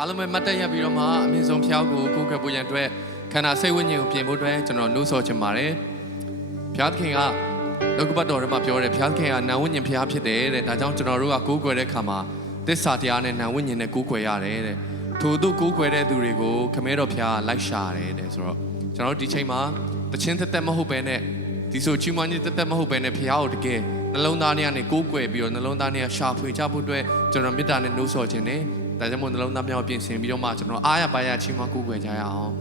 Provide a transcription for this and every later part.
အားလုံးပဲမတ်တက်ရပြီးတော့မှအမြင့်ဆုံးဖျောက်ကိုကိုးကွယ်ဖို့ရန်အတွက်ခန္ဓာစိတ်ဝိညာဉ်ကိုပြင်ဖို့အတွက်ကျွန်တော်နှိုးဆော်ချင်ပါတယ်ဖျားသခင်ကလောကပတ်တော်ထဲမှာပြောတယ်ဖျားသခင်ကနာဝိညာဉ်ဖျားဖြစ်တယ်တဲ့ဒါကြောင့်ကျွန်တော်တို့ကကိုးကွယ်တဲ့အခါမှာသစ္စာတရားနဲ့နာဝိညာဉ်နဲ့ကိုးကွယ်ရတယ်တဲ့ထို့သူကိုးကွယ်တဲ့သူတွေကိုခမဲတော်ဖျားလိုက်ရှာတယ်တဲ့ဆိုတော့ကျွန်တော်တို့ဒီချိန်မှာတခြင်းသက်သက်မဟုတ်ဘဲနဲ့ဒီဆိုချီးမွမ်းခြင်းသက်သက်မဟုတ်ဘဲနဲ့ဖျားကိုတကယ်နှလုံးသားထဲကနေကိုးကွယ်ပြီးတော့နှလုံးသားထဲကရှာဖွေချဖို့အတွက်ကျွန်တော်မေတ္တာနဲ့နှိုးဆော်ခြင်းနဲ့ ဒါကြောင့်မို့နှလုံးသားမြောက်ပြင်ဆင်ပြီးတော့မှကျွန်တော်အားရပါရချီးမွမ်းကိုးကွယ်ကြရအောင်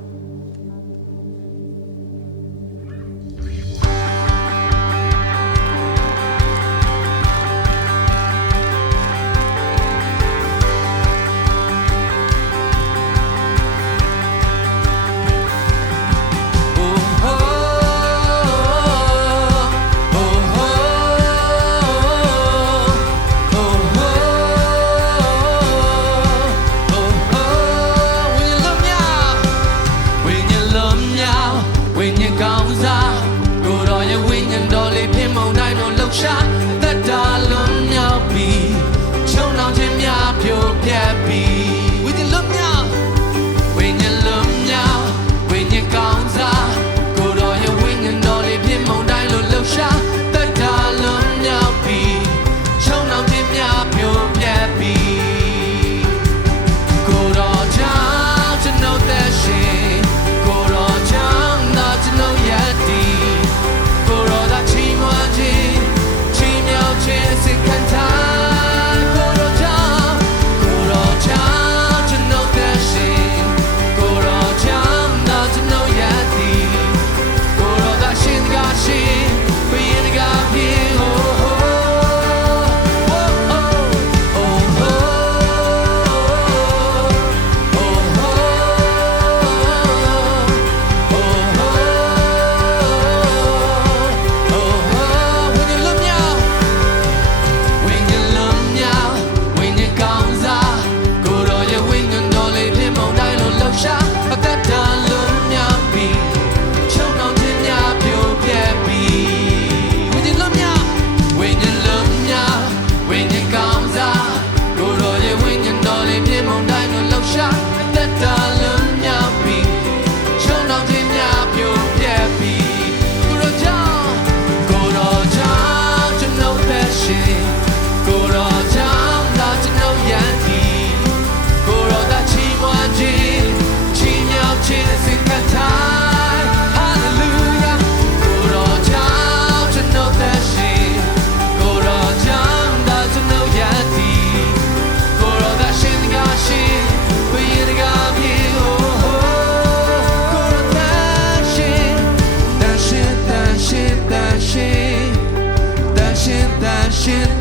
watching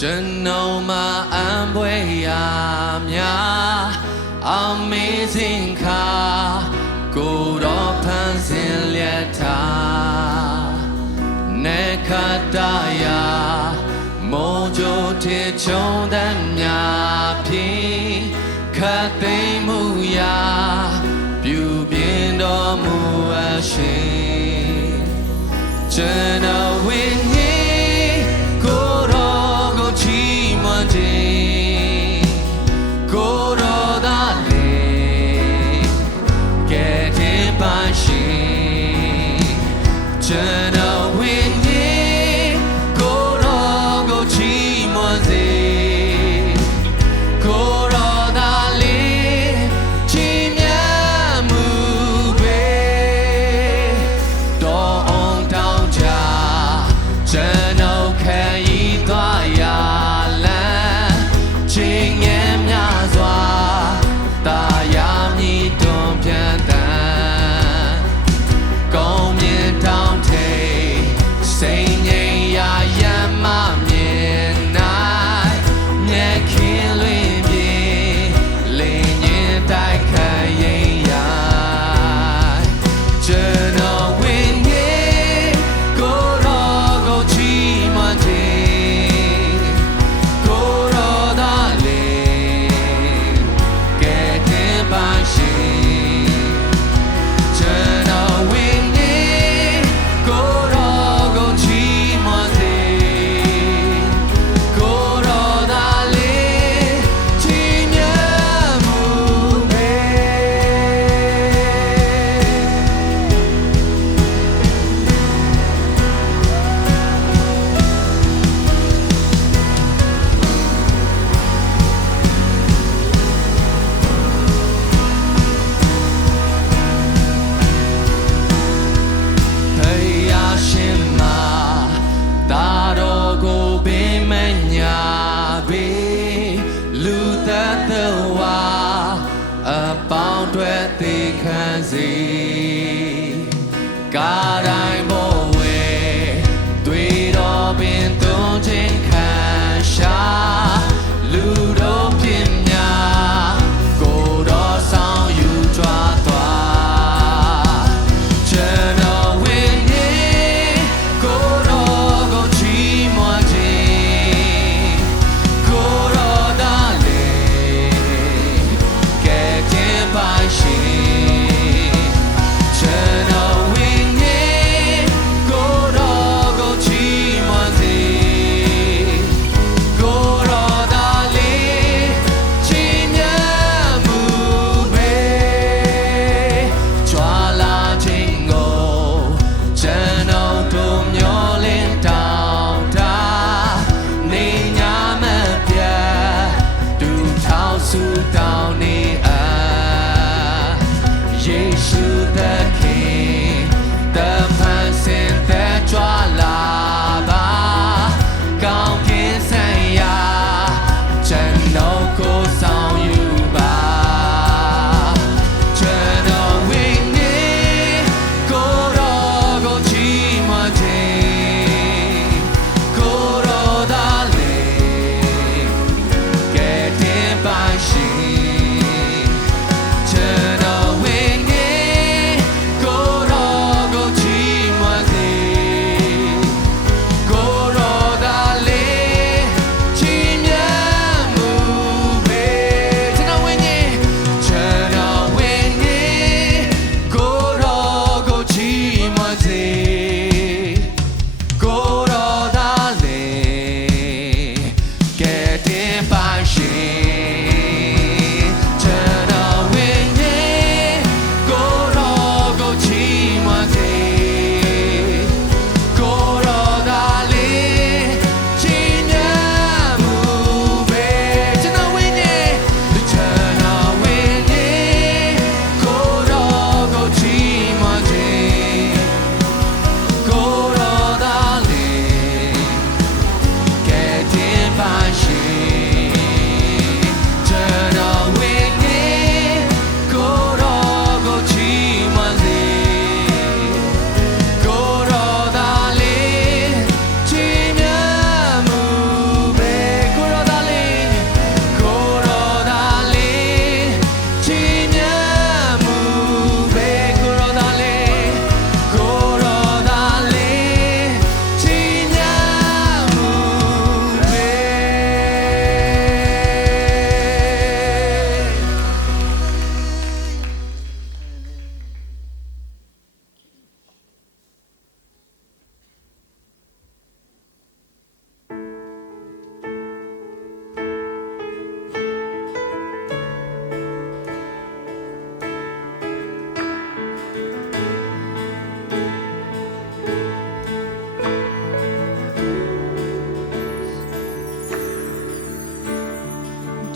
ကျွန်ုပ်မှာအံပွဲရာများ Amazing car ကိုတော့ဖန်ဆင်းလျက်တာနေခတရာမုံကြိုထေချုံတဲ့မြာဖြင့်ခတ်သိမ်းမှုရာပြုပြင်တော်မူအရှင်ကျွန်တော်ဝင်း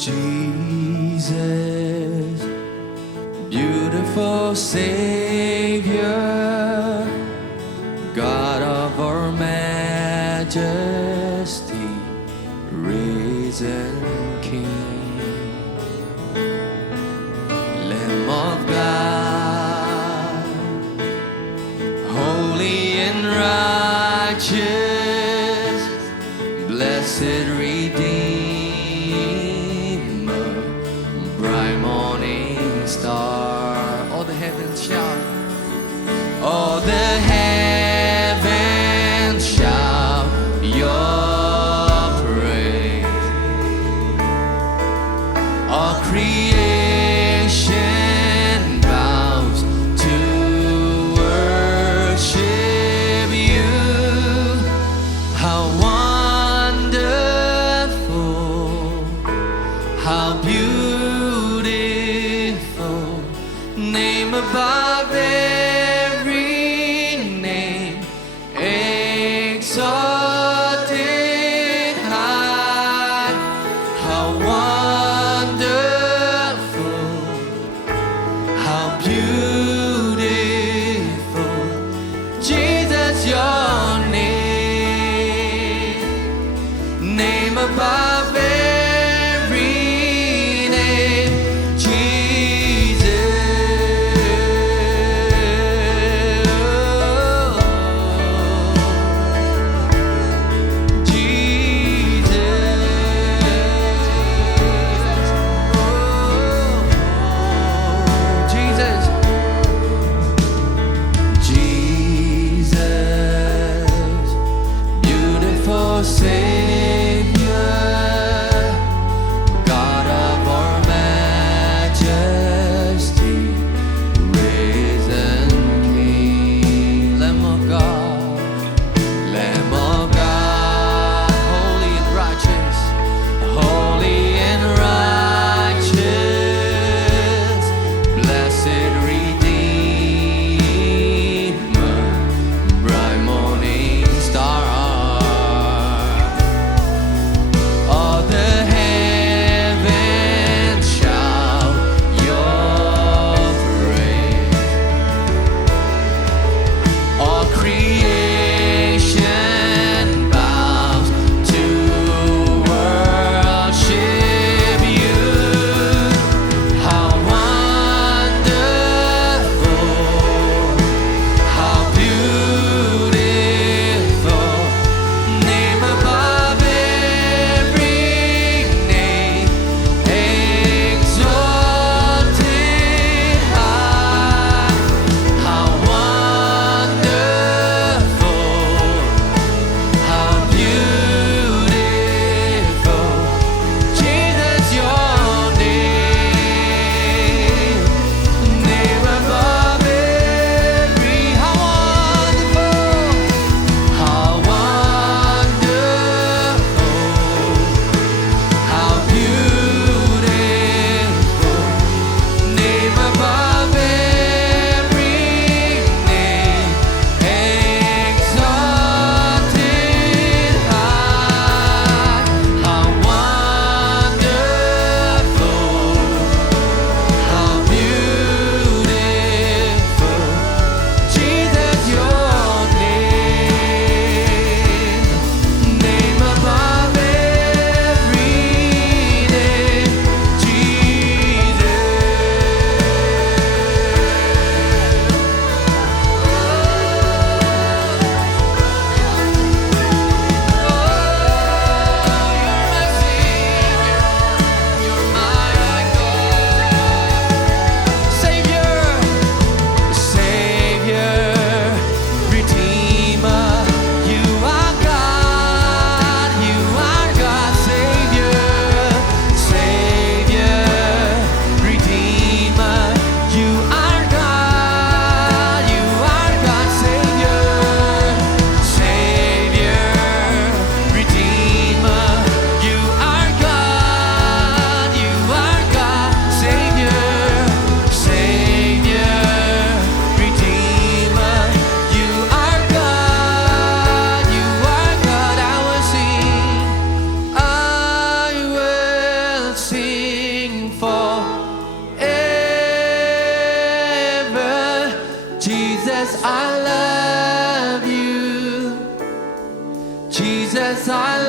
Jesus, beautiful Savior, heaven's yard. sing forever. Jesus, I love you. Jesus, I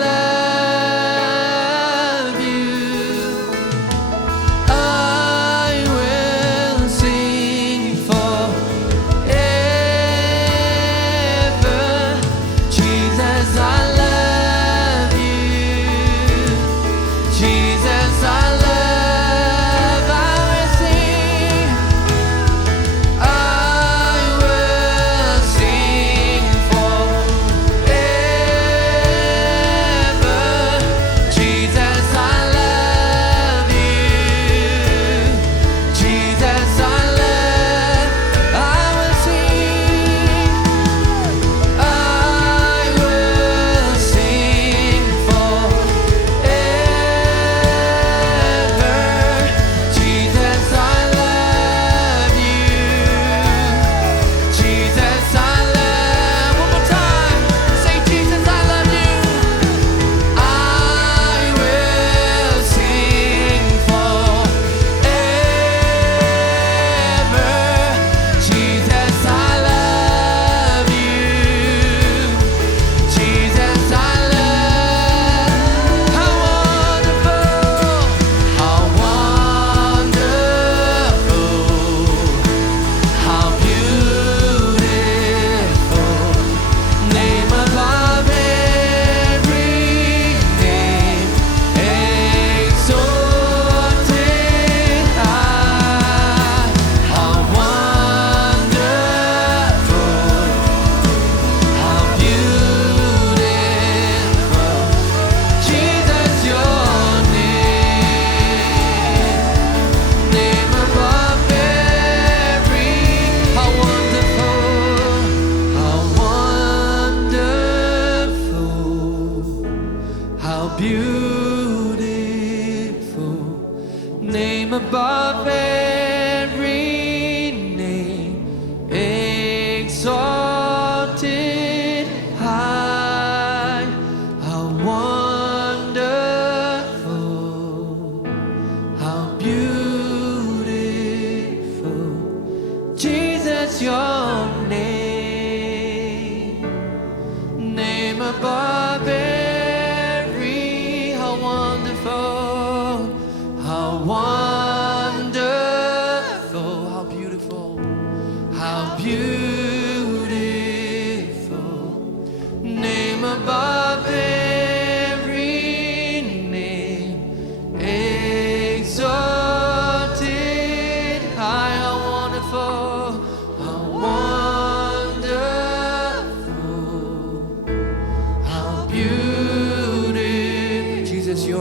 your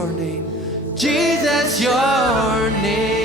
your name. Jesus, your name.